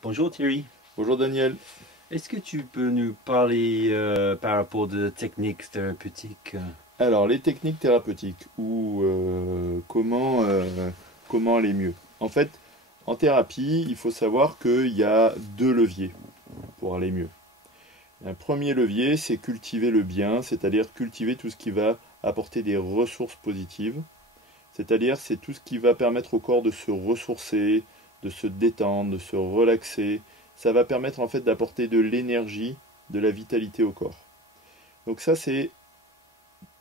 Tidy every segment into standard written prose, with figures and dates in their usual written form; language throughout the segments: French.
Bonjour Thierry, Bonjour Daniel. est-ce que tu peux nous parler par rapport de techniques thérapeutiques? Alors, les techniques thérapeutiques ou comment aller mieux. En fait, en thérapie, il faut savoir qu'il y a deux leviers pour aller mieux. Un premier levier, c'est cultiver le bien, c'est-à-dire cultiver tout ce qui va apporter des ressources positives. C'est-à-dire, c'est tout ce qui va permettre au corps de se ressourcer, de se détendre, de se relaxer. Ça va permettre en fait d'apporter de l'énergie, de la vitalité au corps. Donc ça, c'est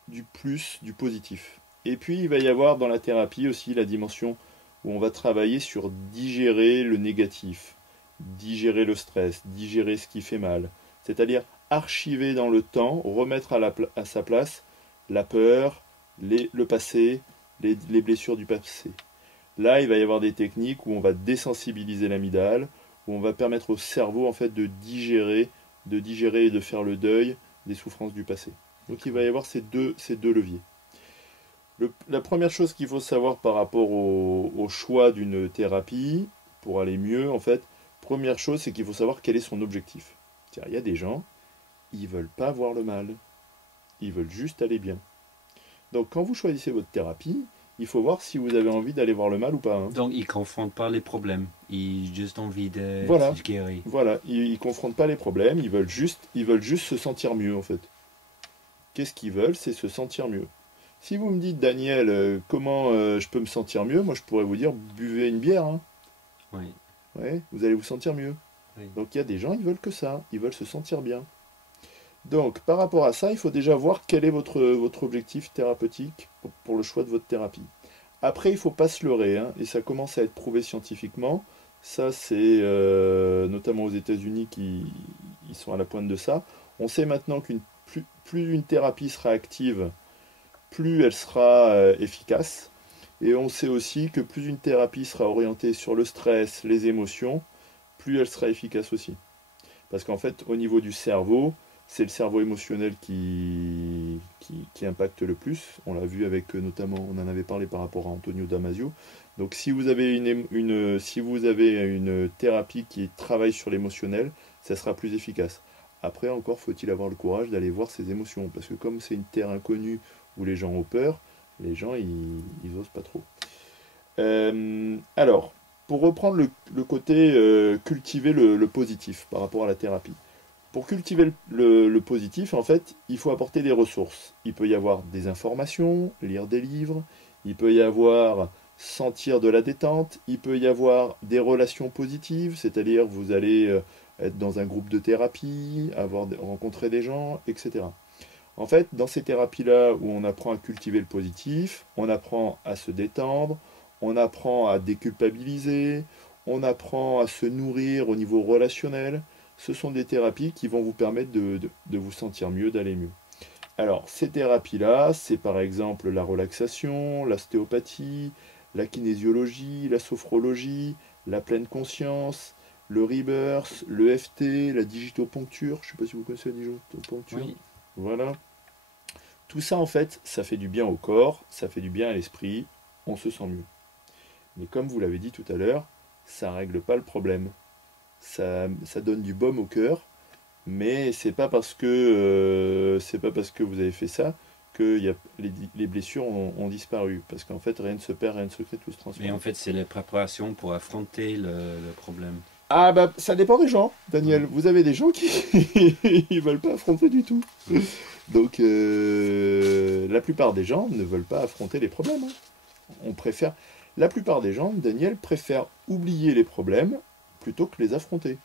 du plus, du positif. Et puis il va y avoir dans la thérapie aussi la dimension où on va travailler sur digérer le négatif, digérer le stress, digérer ce qui fait mal. C'est-à-dire archiver dans le temps, remettre à sa place la peur, le passé, les blessures du passé. Là, il va y avoir des techniques où on va désensibiliser l'amygdale, où on va permettre au cerveau en fait de digérer et de faire le deuil des souffrances du passé. Donc il va y avoir ces deux leviers. La première chose qu'il faut savoir par rapport au choix d'une thérapie, pour aller mieux, en fait, première chose, c'est qu'il faut savoir quel est son objectif. Il y a des gens, ils veulent pas voir le mal, ils veulent juste aller bien. Donc quand vous choisissez votre thérapie, il faut voir si vous avez envie d'aller voir le mal ou pas, hein. Donc ils ne confrontent pas les problèmes, ils ont juste envie d'être Voilà, guéris. voilà, ils confrontent pas les problèmes, ils veulent juste se sentir mieux en fait. Qu'est-ce qu'ils veulent? C'est se sentir mieux. Si vous me dites, Daniel, comment je peux me sentir mieux, moi je pourrais vous dire, buvez une bière, hein. Oui, Ouais, vous allez vous sentir mieux. oui. Donc il y a des gens, ils veulent que ça, ils veulent se sentir bien. Donc par rapport à ça, il faut déjà voir quel est votre objectif thérapeutique pour le choix de votre thérapie. Après, il ne faut pas se leurrer, hein, et ça commence à être prouvé scientifiquement. Ça, c'est notamment aux États-Unis qui ils sont à la pointe de ça. On sait maintenant plus une thérapie sera active, plus elle sera efficace. Et on sait aussi que plus une thérapie sera orientée sur le stress, les émotions, plus elle sera efficace aussi. Parce qu'en fait, au niveau du cerveau, c'est le cerveau émotionnel qui impacte le plus. On l'a vu avec notamment, on en avait parlé par rapport à Antonio Damasio. Donc si vous avez si vous avez une thérapie qui travaille sur l'émotionnel, ça sera plus efficace. Après, encore faut-il avoir le courage d'aller voir ses émotions. Parce que comme c'est une terre inconnue où les gens ont peur, les gens, ils osent pas trop. Alors, pour reprendre le côté cultiver le positif par rapport à la thérapie. Pour cultiver le positif, en fait, il faut apporter des ressources. Il peut y avoir des informations, lire des livres, il peut y avoir sentir de la détente, il peut y avoir des relations positives, c'est-à-dire vous allez être dans un groupe de thérapie, rencontrer des gens, etc. En fait, dans ces thérapies-là où on apprend à cultiver le positif, on apprend à se détendre, on apprend à déculpabiliser, on apprend à se nourrir au niveau relationnel, ce sont des thérapies qui vont vous permettre de vous sentir mieux, d'aller mieux. Alors, ces thérapies-là, c'est par exemple la relaxation, l'ostéopathie, la kinésiologie, la sophrologie, la pleine conscience, le rebirth, le FT, la digitopuncture. Je ne sais pas si vous connaissez la digitopuncture. Oui. Voilà. Tout ça, en fait, ça fait du bien au corps, ça fait du bien à l'esprit, on se sent mieux. Mais comme vous l'avez dit tout à l'heure, ça règle pas le problème. Ça donne du baume au cœur, mais c'est pas parce que vous avez fait ça que les blessures ont disparu. Parce qu'en fait, rien ne se perd, rien ne se crée, tout se Mais en transforme. fait c'est la préparation pour affronter le problème. Ah bah ça dépend des gens, Oui, Daniel. Vous avez des gens qui ils veulent pas affronter du tout. oui. Donc la plupart des gens ne veulent pas affronter les problèmes, hein. On préfère. La plupart des gens, Daniel, préfèrent oublier les problèmes plutôt que les affronter.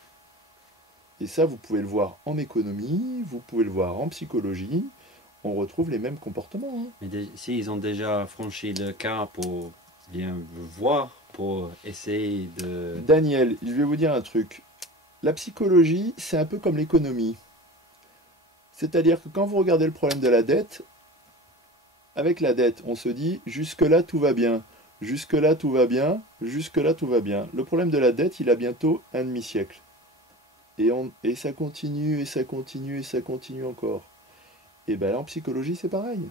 Et ça, vous pouvez le voir en économie, vous pouvez le voir en psychologie. On retrouve les mêmes comportements, hein. Mais s'ils ont déjà franchi le cas pour bien voir, pour essayer de... Daniel, je vais vous dire un truc. La psychologie, c'est un peu comme l'économie. C'est-à-dire que quand vous regardez le problème de la dette, avec la dette, on se dit jusque-là tout va bien, jusque-là tout va bien, jusque-là tout va bien. Le problème de la dette, il a bientôt un demi-siècle. Et ça continue, et ça continue, et ça continue encore. Et bien en psychologie, c'est pareil.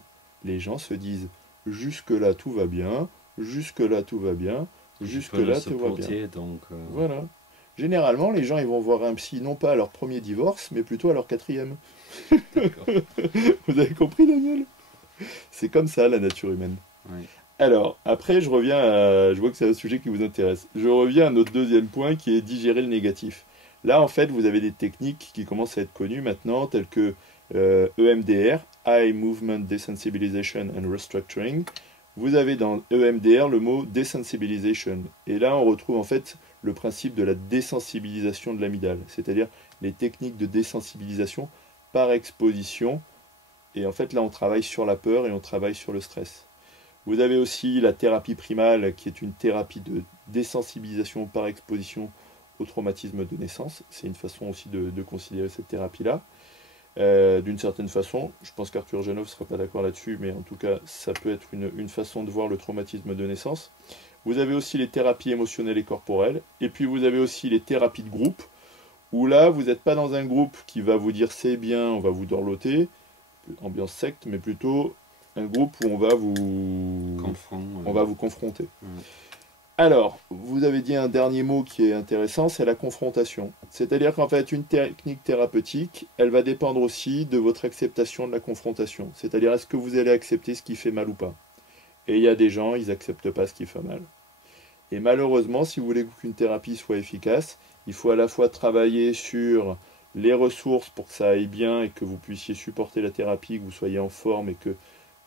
Les gens se disent jusque-là tout va bien, jusque-là tout va bien, Je peux le jusque-là tout va bien. supporter, donc... Voilà. Généralement, les gens ils vont voir un psy non pas à leur premier divorce, mais plutôt à leur quatrième. D'accord. Vous avez compris, Daniel? C'est comme ça la nature humaine. Oui. Alors, après, je reviens à... Je vois que c'est un sujet qui vous intéresse. Je reviens à notre deuxième point qui est digérer le négatif. Là, en fait, vous avez des techniques qui commencent à être connues maintenant, telles que EMDR, Eye Movement Desensibilization and Restructuring. Vous avez dans EMDR le mot desensibilization. Et là, on retrouve en fait le principe de la désensibilisation de l'amygdale, c'est-à-dire les techniques de désensibilisation par exposition. Et en fait, là, on travaille sur la peur et on travaille sur le stress. Vous avez aussi la thérapie primale, qui est une thérapie de désensibilisation par exposition au traumatisme de naissance. C'est une façon aussi de considérer cette thérapie-là. D'une certaine façon, je pense qu'Arthur Janov ne sera pas d'accord là-dessus, mais en tout cas, ça peut être une façon de voir le traumatisme de naissance. Vous avez aussi les thérapies émotionnelles et corporelles, et puis vous avez aussi les thérapies de groupe, où là, vous n'êtes pas dans un groupe qui va vous dire c'est bien, on va vous dorloter, ambiance secte, mais plutôt un groupe où on va vous confronter. Ouais. Alors, vous avez dit un dernier mot qui est intéressant, c'est la confrontation. C'est-à-dire qu'en fait, une technique thérapeutique, elle va dépendre aussi de votre acceptation de la confrontation. C'est-à-dire, est-ce que vous allez accepter ce qui fait mal ou pas? Et il y a des gens, ils n'acceptent pas ce qui fait mal. Et malheureusement, si vous voulez qu'une thérapie soit efficace, il faut à la fois travailler sur les ressources pour que ça aille bien et que vous puissiez supporter la thérapie, que vous soyez en forme et que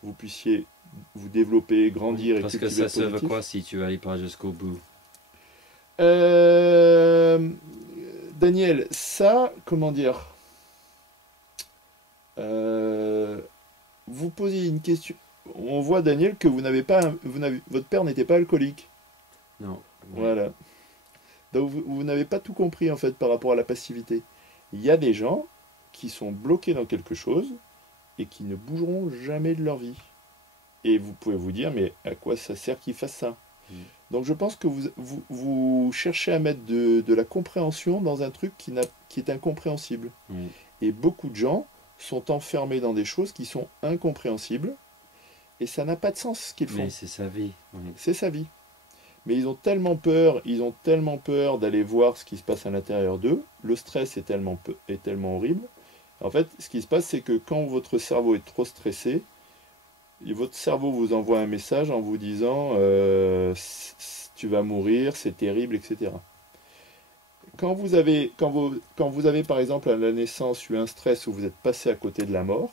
vous puissiez vous développer, grandir et Parce que cultiver ça le serve à positif. quoi si tu n'allais pas jusqu'au bout? Euh, Daniel, ça, comment dire, euh, vous posez une question. On voit, Daniel, que votre père n'était pas alcoolique. Non. Oui. Voilà. Donc vous n'avez pas tout compris en fait par rapport à la passivité. Il y a des gens qui sont bloqués dans quelque chose et qui ne bougeront jamais de leur vie. Et vous pouvez vous dire, mais à quoi ça sert qu'ils fassent ça? Mm. Donc je pense que vous cherchez à mettre de la compréhension dans un truc qui est incompréhensible. Oui. Et beaucoup de gens sont enfermés dans des choses qui sont incompréhensibles et ça n'a pas de sens ce qu'ils Mais font. c'est sa vie. Oui. C'est sa vie. Mais ils ont tellement peur d'aller voir ce qui se passe à l'intérieur d'eux. Le stress est tellement horrible. En fait, ce qui se passe, c'est que quand votre cerveau est trop stressé, et votre cerveau vous envoie un message en vous disant tu vas mourir, c'est terrible, etc. Quand vous avez par exemple à la naissance eu un stress où vous êtes passé à côté de la mort,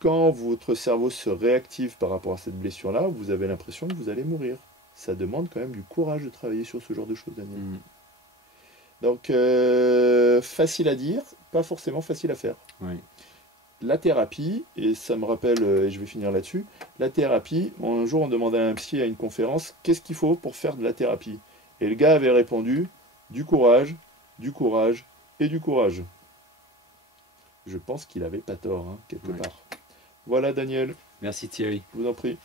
quand votre cerveau se réactive par rapport à cette blessure-là, vous avez l'impression que vous allez mourir. Ça demande quand même du courage de travailler sur ce genre de choses, Daniel. Mm. Donc, facile à dire, pas forcément facile à faire. Oui. La thérapie, et ça me rappelle, et je vais finir là-dessus, la thérapie, un jour on demandait à un psy à une conférence, qu'est-ce qu'il faut pour faire de la thérapie? Et le gars avait répondu, du courage, du courage et du courage. Je pense qu'il avait pas tort, hein, quelque Ouais. part. Voilà, Daniel, Merci Thierry. je vous en prie.